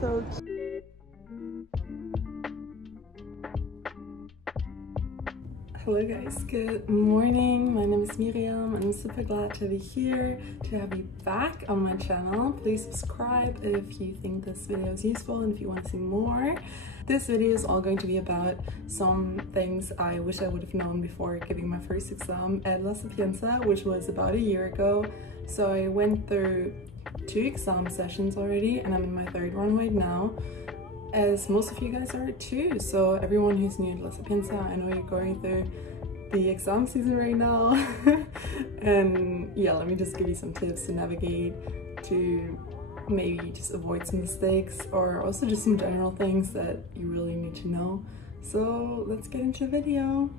so cute. Hello guys, good morning. My name is Miriam and I'm super glad to be here, to have you back on my channel. Please subscribe if you think this video is useful and if you want to see more. This video is all going to be about some things I wish I would have known before giving my first exam at La Sapienza, which was about a year ago. So I went through 2 exam sessions already and I'm in my 3rd one right now, as most of you guys are too. So everyone who's new at La Sapienza, I know you're going through the exam season right now. And yeah, let me just give you some tips to navigate, to maybe just avoid some mistakes, or also just some general things that you really need to know. So let's get into the video.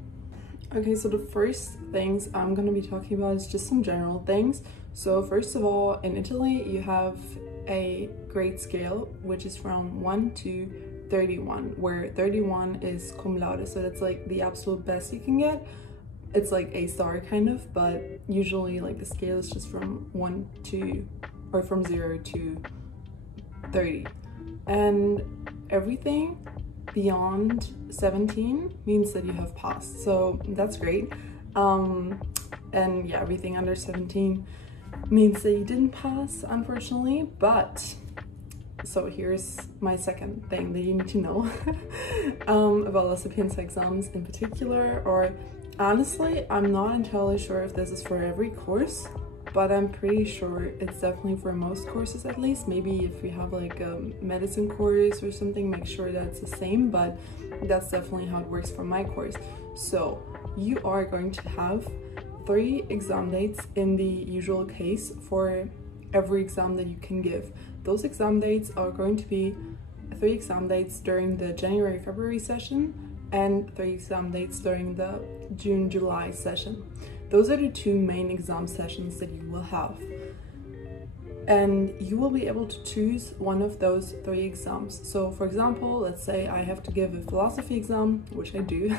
Okay, so the first things I'm going to be talking about is just some general things. So first of all, in Italy you have a grade scale which is from 1 to 31, where 31 is cum laude, so that's like the absolute best you can get. It's like A star kind of, but usually like the scale is just from 1 to, or from 0 to 30, and everything beyond 17 means that you have passed, so that's great. And yeah, everything under 17 means that you didn't pass, unfortunately. But so here's my second thing that you need to know about La Sapienza exams in particular, or honestly I'm not entirely sure if this is for every course, but I'm pretty sure it's definitely for most courses. At least maybe if you have like a medicine course or something, make sure that's the same, but that's definitely how it works for my course. So you are going to have 3 exam dates in the usual case for every exam that you can give. Those exam dates are going to be 3 exam dates during the January-February session and 3 exam dates during the June-July session. Those are the 2 main exam sessions that you will have. And you will be able to choose one of those 3 exams. So for example, let's say I have to give a philosophy exam, which I do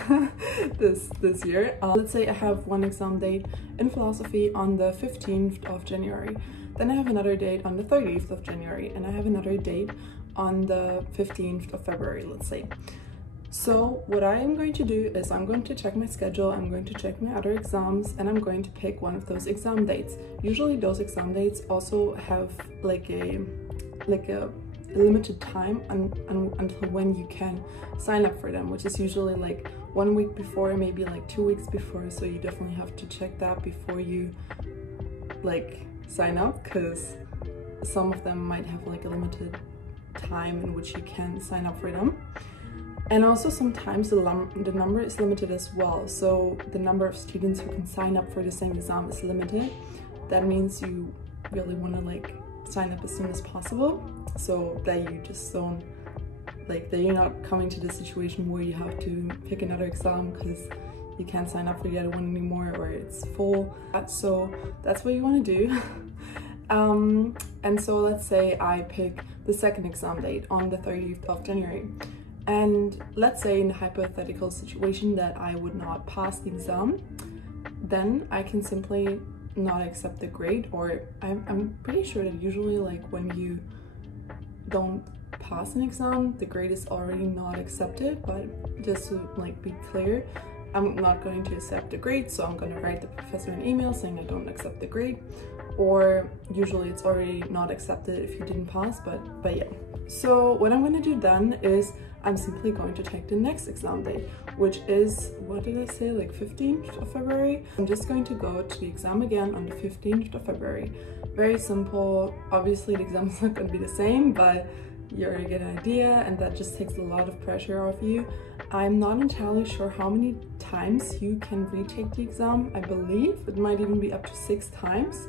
this year. Let's say I have one exam date in philosophy on the 15th of January. Then I have another date on the 30th of January, and I have another date on the 15th of February, let's say. So what I am going to do is I'm going to check my schedule, I'm going to check my other exams, and I'm going to pick one of those exam dates. Usually those exam dates also have like a limited time until when you can sign up for them, which is usually like 1 week before, maybe like 2 weeks before. So you definitely have to check that before you like sign up, because some of them might have like a limited time in which you can sign up for them. And also sometimes the number is limited as well. So the number of students who can sign up for the same exam is limited. That means you really want to like sign up as soon as possible, so that you just don't like, that you're not coming to the situation where you have to pick another exam because you can't sign up for the other one anymore or it's full. So that's what you want to do. And so let's say I pick the 2nd exam date on the 30th of January. And let's say in the hypothetical situation that I would not pass the exam, then I can simply not accept the grade, or I'm pretty sure that usually like when you don't pass an exam, the grade is already not accepted. But just to like be clear, I'm not going to accept the grade, so I'm going to write the professor an email saying I don't accept the grade, or usually it's already not accepted if you didn't pass, but yeah. So what I'm going to do then is I'm simply going to take the next exam date, which is, what did I say, like 15th of February. I'm just going to go to the exam again on the 15th of February. Very simple. Obviously the exam is not going to be the same, but you already get an idea, and that just takes a lot of pressure off you. I'm not entirely sure how many times you can retake the exam. I believe it might even be up to 6 times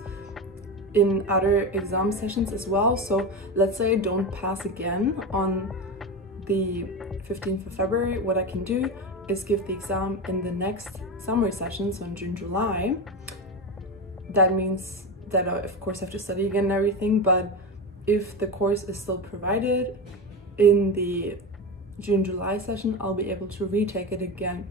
in other exam sessions as well. So let's say I don't pass again on the 15th of February, what I can do is give the exam in the next summer session, so in June, July. That means that I of course have to study again and everything, but if the course is still provided in the June, July session, I'll be able to retake it again.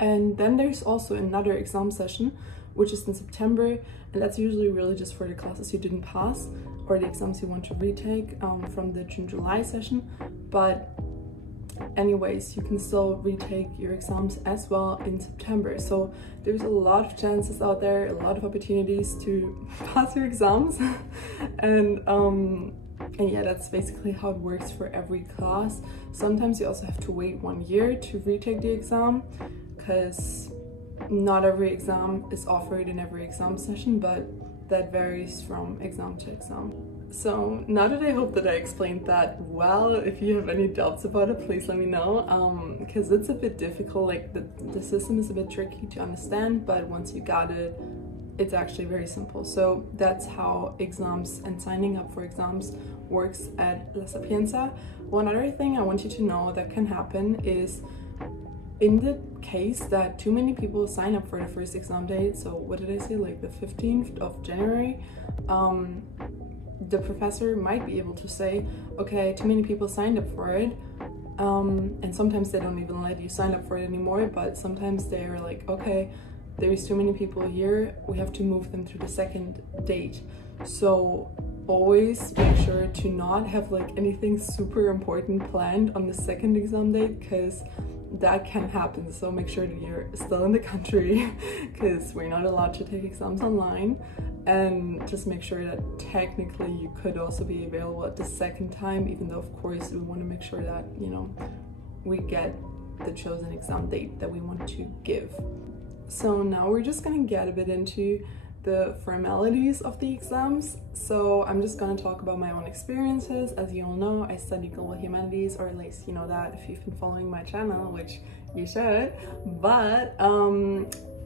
And then there's also another exam session which is in September, and that's usually really just for the classes you didn't pass or the exams you want to retake from the June-July session. But anyways, you can still retake your exams as well in September. So there's a lot of chances out there, a lot of opportunities to pass your exams. And yeah, that's basically how it works for every class. Sometimes you also have to wait 1 year to retake the exam, because not every exam is offered in every exam session, but that varies from exam to exam. So now that I hope that I explained that well, if you have any doubts about it, please let me know, because it's a bit difficult. Like the system is a bit tricky to understand, but once you got it, it's actually very simple. So that's how exams and signing up for exams works at La Sapienza. One other thing I want you to know that can happen is, in the case that too many people sign up for the first exam date, so what did I say, like the 15th of January, the professor might be able to say, okay, too many people signed up for it, and sometimes they don't even let you sign up for it anymore, but sometimes they're like, okay, there's too many people here, we have to move them to the second date. So always make sure to not have like anything super important planned on the second exam date, because that can happen. So make sure that you're still in the country, because we're not allowed to take exams online, and just make sure that technically you could also be available at the second time, even though of course we want to make sure that, you know, we get the chosen exam date that we want to give. So now we're just gonna get a bit into the formalities of the exams. So I'm just gonna talk about my own experiences. As you all know, I study global humanities, or at least you know that if you've been following my channel, which you should. But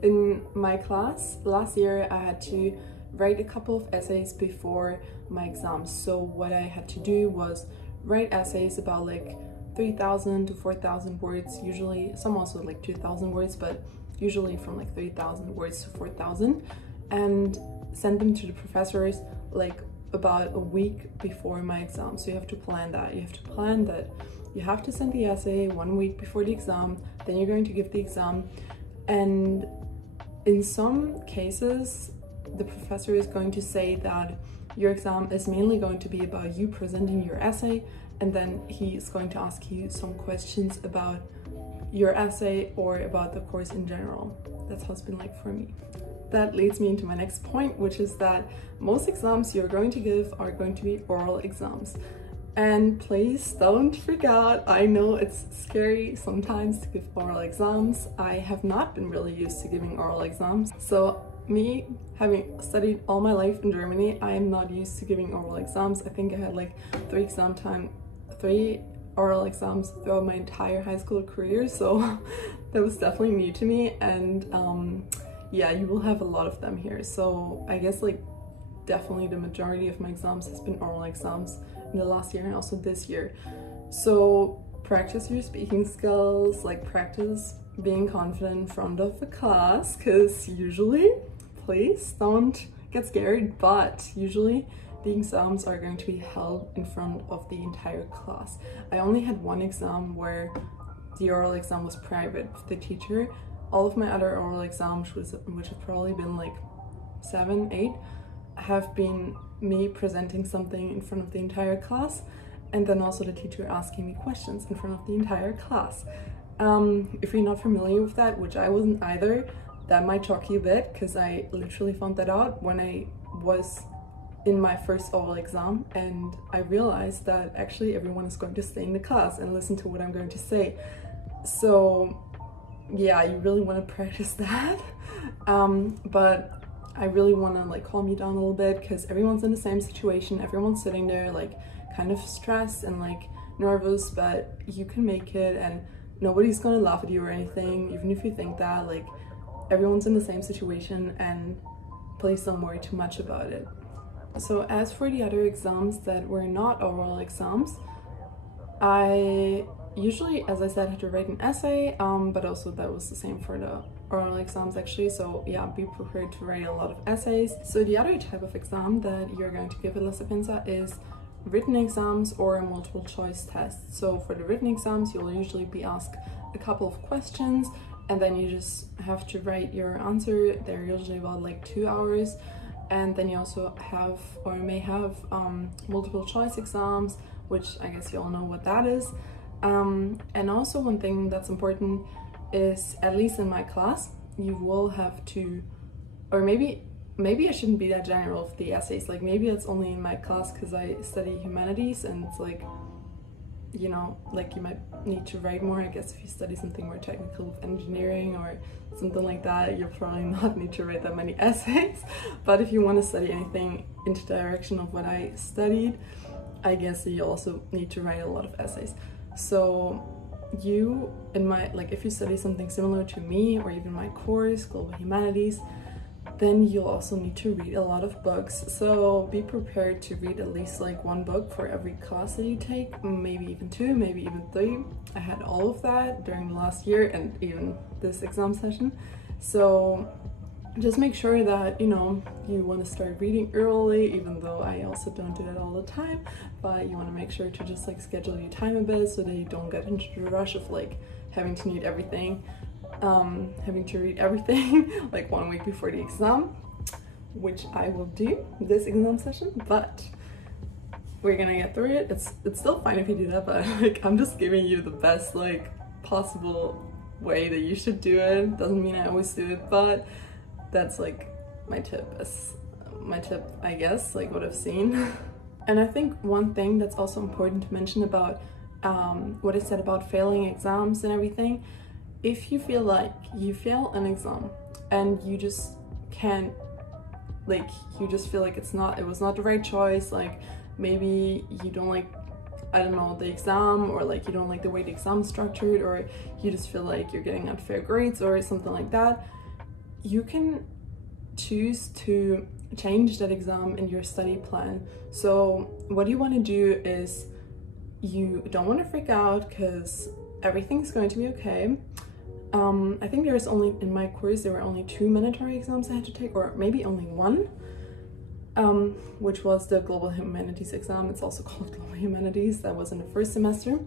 in my class last year, I had to write a couple of essays before my exams. So what I had to do was write essays about like 3,000 to 4,000 words, usually some also like 2,000 words, but usually from like 3,000 words to 4,000, and send them to the professors like about a week before my exam. So you have to plan that. You have to plan that you have to send the essay 1 week before the exam, then you're going to give the exam. And in some cases, the professor is going to say that your exam is mainly going to be about you presenting your essay, and then he is going to ask you some questions about your essay or about the course in general. That's how it's been like for me. That leads me into my next point, which is that most exams you're going to give are going to be oral exams. And please don't freak out. I know it's scary sometimes to give oral exams. I have not been really used to giving oral exams. So me, having studied all my life in Germany, I am not used to giving oral exams. I think I had like 3 oral exams throughout my entire high school career, so that was definitely new to me. And yeah, you will have a lot of them here. So I guess like definitely the majority of my exams has been oral exams in the last year and also this year. So practice your speaking skills, like practice being confident in front of the class, because usually, please don't get scared, but usually the exams are going to be held in front of the entire class. I only had one exam where the oral exam was private with the teacher. All of my other oral exams, which have probably been like 7, 8, have been me presenting something in front of the entire class, and then also the teacher asking me questions in front of the entire class. If you're not familiar with that, which I wasn't either, that might shock you a bit, because I literally found that out when I was in my first oral exam, and I realized that actually everyone is going to stay in the class and listen to what I'm going to say. So yeah, you really want to practice that. But I really want to like calm you down a little bit, because everyone's in the same situation. Everyone's sitting there like kind of stressed and like nervous, but you can make it, and nobody's gonna laugh at you or anything, even if you think that. Like, everyone's in the same situation, and please don't worry too much about it. So as for the other exams that were not oral exams, I usually, as I said, had to write an essay, but also that was the same for the oral exams actually. So yeah, be prepared to write a lot of essays. So the other type of exam that you're going to give at La Sapienza is written exams or multiple choice tests. So for the written exams, you'll usually be asked a couple of questions, and then you just have to write your answer. They're usually about like 2 hours. And then you also have, or may have, multiple choice exams, which I guess you all know what that is. And also one thing that's important is, at least in my class, you will have to, or maybe I shouldn't be that general with the essays, like maybe it's only in my class because I study humanities, and it's like, you know, like you might need to write more. I guess if you study something more technical with engineering or something like that, you'll probably not need to write that many essays. But if you want to study anything into the direction of what I studied, I guess you also need to write a lot of essays. So you, in my, like if you study something similar to me, or even my course, Global Humanities, then you'll also need to read a lot of books. So be prepared to read at least like 1 book for every class that you take, maybe even 2, maybe even 3. I had all of that during the last year and even this exam session. So just make sure that, you know, you want to start reading early, even though I also don't do that all the time, but you want to make sure to just like schedule your time a bit so that you don't get into the rush of like having to read everything like 1 week before the exam, which I will do this exam session. But we're gonna get through it. It's still fine if you do that, but like I'm just giving you the best like possible way that you should do it. Doesn't mean I always do it, but that's like my tip, I guess, like what I've seen. And I think one thing that's also important to mention about what I said about failing exams and everything, if you feel like you fail an exam and you just can't, like you just feel like it was not the right choice, like maybe you don't like, I don't know, the exam, or like you don't like the way the exam is structured, or you just feel like you're getting unfair grades or something like that, you can choose to change that exam in your study plan. So what you want to do is, you don't want to freak out because everything's going to be okay. I think there was only, in my course, there were only 2 mandatory exams I had to take, or maybe only 1, which was the Global Humanities exam. It's also called Global Humanities. That was in the first semester.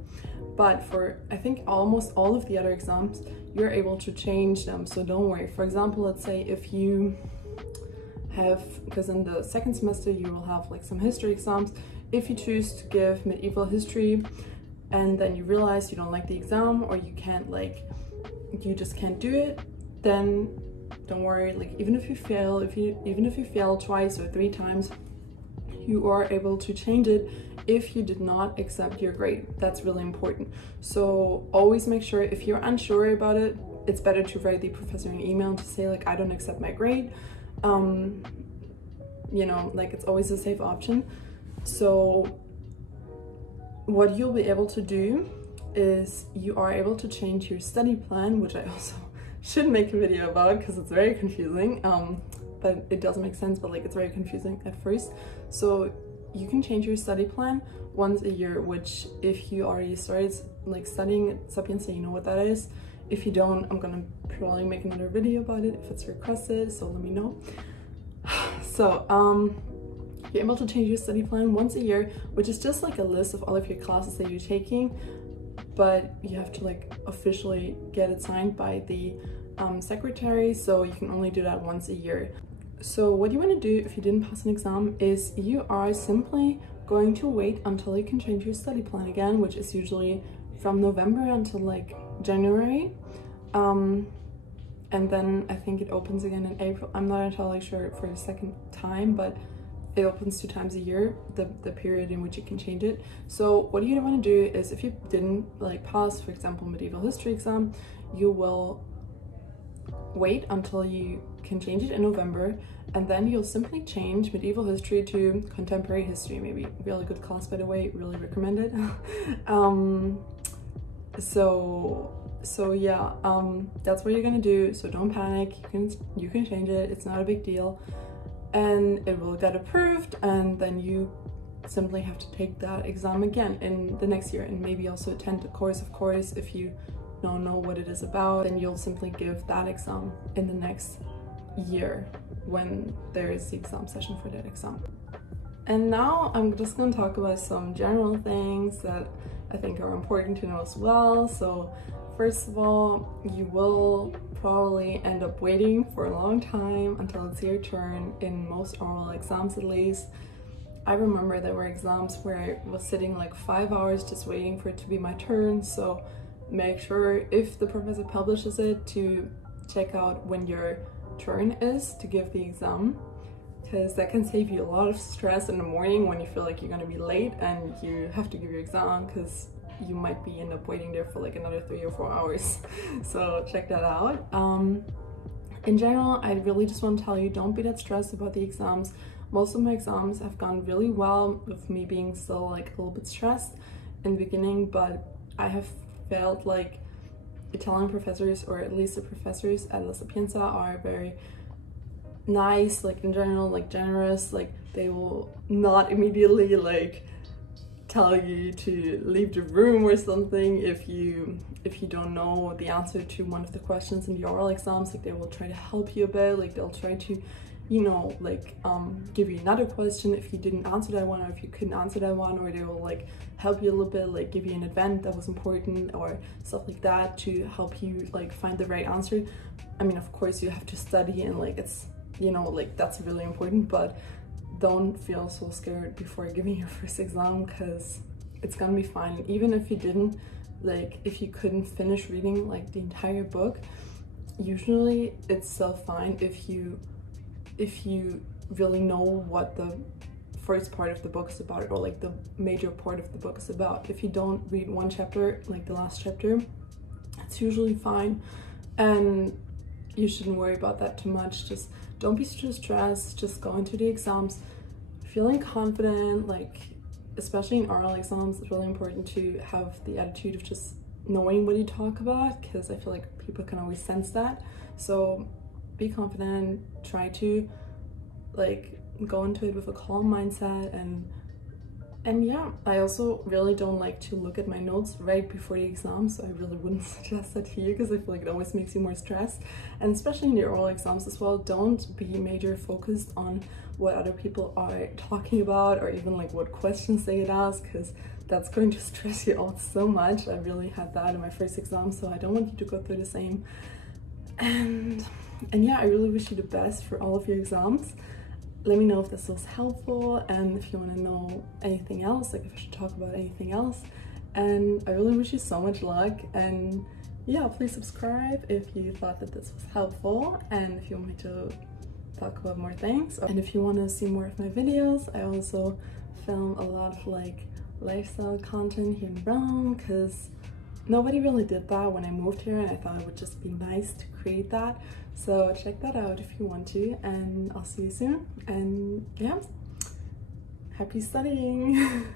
But for, I think, almost all of the other exams, you're able to change them, so don't worry. For example, let's say if you have, because in the second semester you will have like some history exams, if you choose to give medieval history and then you realize you don't like the exam, or you can't, like, you just can't do it, then don't worry. Like even if you fail, even if you fail twice or 3 times, you are able to change it if you did not accept your grade. That's really important. So always make sure, if you're unsure about it, it's better to write the professor an email to say like, I don't accept my grade. You know, like it's always a safe option. So what you'll be able to do is you are able to change your study plan, which I also should make a video about because it's very confusing, but it does make sense, but like it's very confusing at first. So you can change your study plan once a year, which if you already started like studying Sapienza, you know what that is. If you don't, I'm gonna probably make another video about it if it's requested, so let me know. So you're able to change your study plan once a year, which is just like a list of all of your classes that you're taking, but you have to like officially get it signed by the secretary, so you can only do that once a year. So what you want to do if you didn't pass an exam is you are simply going to wait until you can change your study plan again, which is usually from November until like January, and then I think it opens again in April. I'm not entirely sure for the second time, but it opens 2 times a year, the period in which you can change it. So what you want to do is, if you didn't like pass, for example, medieval history exam, you will wait until you can change it in November, and then you'll simply change medieval history to contemporary history. Maybe really good class, by the way, really recommend it. So yeah, that's what you're gonna do. So don't panic, you can change it, it's not a big deal, and it will get approved, and then you simply have to take that exam again in the next year, and maybe also attend the course. Of course, if you don't know what it is about, then you'll simply give that exam in the next year when there is the exam session for that exam. And now I'm just going to talk about some general things that I think are important to know as well. So First of all, you will probably end up waiting for a long time until it's your turn, in most oral exams at least. I remember there were exams where I was sitting like 5 hours just waiting for it to be my turn, so make sure if the professor publishes it to check out when your turn is to give the exam, because that can save you a lot of stress in the morning when you feel like you're gonna be late and you have to give your exam, because you might end up waiting there for like another 3 or 4 hours. So check that out. In general, I really just want to tell you, don't be that stressed about the exams. Most of my exams have gone really well with me being still like a little bit stressed in the beginning, but I have felt like Italian professors, or at least the professors at La Sapienza, are very nice, like in general, like generous. Like they will not immediately like tell you to leave the room or something if you don't know the answer to one of the questions in the oral exams. Like they will try to help you a bit, like they'll try to, you know, like give you another question if you didn't answer that one, or if you couldn't answer that one, or they will like help you a little bit, like give you an event that was important or stuff like that to help you like find the right answer. I mean, of course you have to study, and like it's, you know, like that's really important, but don't feel so scared before giving your first exam, because it's gonna be fine. Even if you didn't, like if you couldn't finish reading like the entire book, usually it's still fine if you really know what the first part of the book is about, or like the major part of the book is about. If you don't read one chapter, like the last chapter, it's usually fine, and you shouldn't worry about that too much. Just don't be too stressed, just go into the exams feeling confident. Like especially in oral exams, it's really important to have the attitude of just knowing what you talk about, because I feel like people can always sense that. So be confident, try to like go into it with a calm mindset, and yeah, I also really don't like to look at my notes right before the exam, so I really wouldn't suggest that to you, because I feel like it always makes you more stressed. And especially in the oral exams as well, don't be major focused on what other people are talking about, or even like what questions they get asked, because that's going to stress you out so much. I really had that in my first exam, so I don't want you to go through the same. And yeah, I really wish you the best for all of your exams. Let me know if this was helpful, and if you want to know anything else, like if I should talk about anything else. And I really wish you so much luck, and yeah, please subscribe if you thought that this was helpful, and if you want me to talk about more things. And if you want to see more of my videos, I also film a lot of like lifestyle content here in Rome, because nobody really did that when I moved here, and I thought it would just be nice to create that. So check that out if you want to, and I'll see you soon. And yeah, happy studying.